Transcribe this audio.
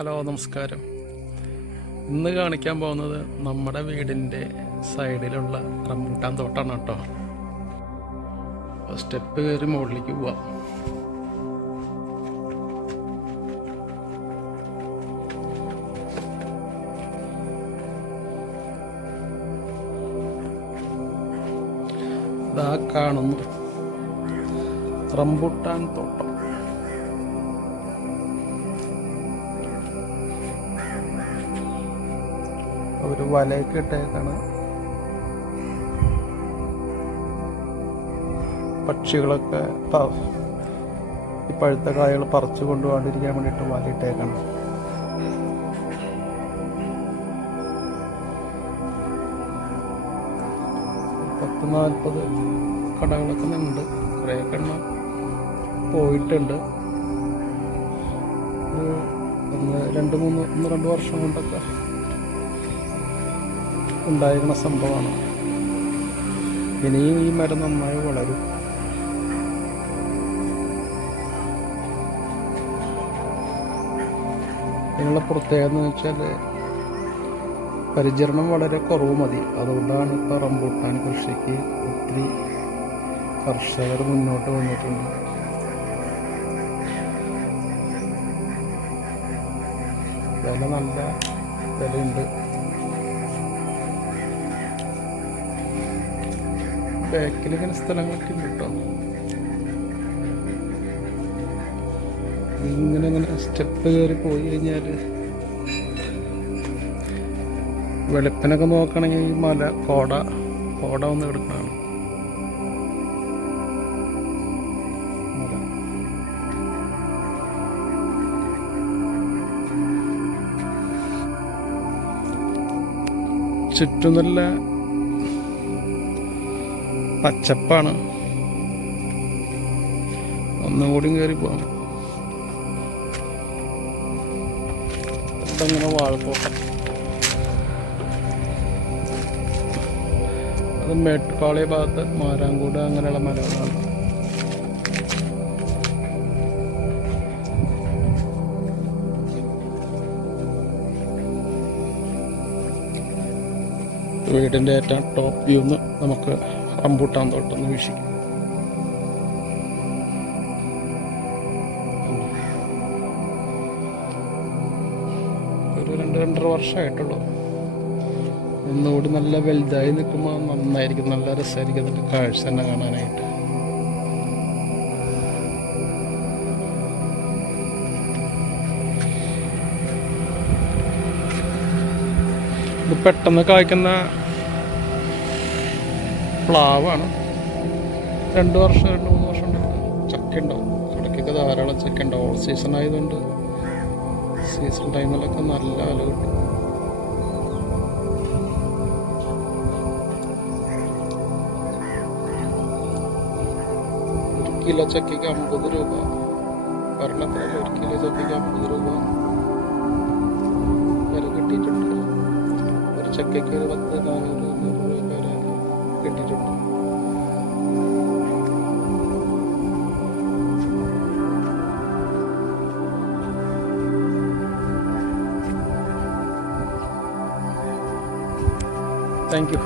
Hello നമസ്കാരം. ഇന്ന് കാണിക്കാൻ പോകുന്നത് നമ്മുടെ വീടിന്റെ സൈഡിലുള്ള റംബൂട്ടാൻ തോട്ടാണ് കേട്ടോ. സ്റ്റെപ്പ് കയറി മുകളിലേക്ക് പോവാം. ഇതാ കാണുന്നു റംബൂട്ടാൻ തോട്ടം. ഒരു വലയൊക്കെ ഇട്ടേക്കാണ്. പക്ഷികളൊക്കെ ഈ പഴുത്ത കായകൾ പറിച്ചു കൊണ്ടുപോകാണ്ടിരിക്കാൻ വേണ്ടിയിട്ട് വലയിട്ടേക്കാണ് പത്ത് നാൽപ്പത് കടകളൊക്കെ നിന്നുണ്ട്. കുറേയൊക്കെ എണ്ണം പോയിട്ടുണ്ട്. ഒന്ന് രണ്ട് മൂന്ന് ഒന്ന് രണ്ട് വർഷം കൊണ്ടൊക്കെ ഉണ്ടായിരുന്ന സംഭവമാണ്. ഇനിയും ഈ മരം നന്നായി വളരും. ഇതിനുള്ള പ്രത്യേകത എന്ന് വെച്ചാൽ പരിചരണം വളരെ കുറവ് മതി. അതുകൊണ്ടാണ് ഇപ്പോൾ റംബൂട്ടാൻ കൃഷിക്ക് ഒത്തിരി കർഷകർ മുന്നോട്ട് വന്നിട്ടുണ്ട്. വില നല്ല വിലയുണ്ട്. ബാക്കിൽ ഇങ്ങനെ സ്ഥലങ്ങളൊക്കെ ഉണ്ട് കേട്ടോ ഇങ്ങനെ ഇങ്ങനെ സ്റ്റെപ്പ് കയറി പോയി കഴിഞ്ഞാൽ വെളുപ്പിനൊക്കെ നോക്കണമെങ്കിൽ മല കോട കോട ഒന്ന് എടുക്കണം. ചുറ്റും നല്ല പച്ചപ്പാണ്. ഒന്നുകൂടി കയറി പോകാം അത് മേട്ടുപാളിയ ഭാഗത്ത് മാരാങ്കൂട് അങ്ങനെയുള്ള മലകളാണ്. വീടിന്റെ ഏറ്റവും ടോപ്പ് വ്യൂന്ന് നമുക്ക് റംബൂട്ടാൻ തോട്ടം വീക്ഷിക്കും. ഒരു രണ്ട് രണ്ടര വർഷമായിട്ടുള്ളൂ. ഒന്നുകൂടി നല്ല വലുതായി നിൽക്കുമ്പോൾ നന്നായിരിക്കും. നല്ല രസമായിരിക്കും അതിന്റെ കാഴ്ച തന്നെ കാണാനായിട്ട്. പെട്ടെന്ന് കായ്ക്കുന്ന പ്ലാവാണ്. രണ്ട് വർഷം രണ്ട് മൂന്ന് വർഷം ചക്ക ഉണ്ടാവും ഇടയ്ക്കൊക്കെ ധാരാളം ചക്ക ഉണ്ടാവും ഓൾ സീസൺ ആയതുകൊണ്ട് സീസൺ ടൈമിലൊക്കെ നല്ല വില കിട്ടും. ഒരു കിലോ ചക്കയ്ക്ക് അമ്പത് രൂപ. ഭരണത്തിൽ ഒരു കിലോ ചക്കയ്ക്ക് അമ്പത് രൂപ. വില കിട്ടിയിട്ടുണ്ട്. ഒരു ചക്കയ്ക്ക് ഒരു പത്ത് നാനൂറ് കിട്ടിയിട്ടുണ്ട് താങ്ക് യു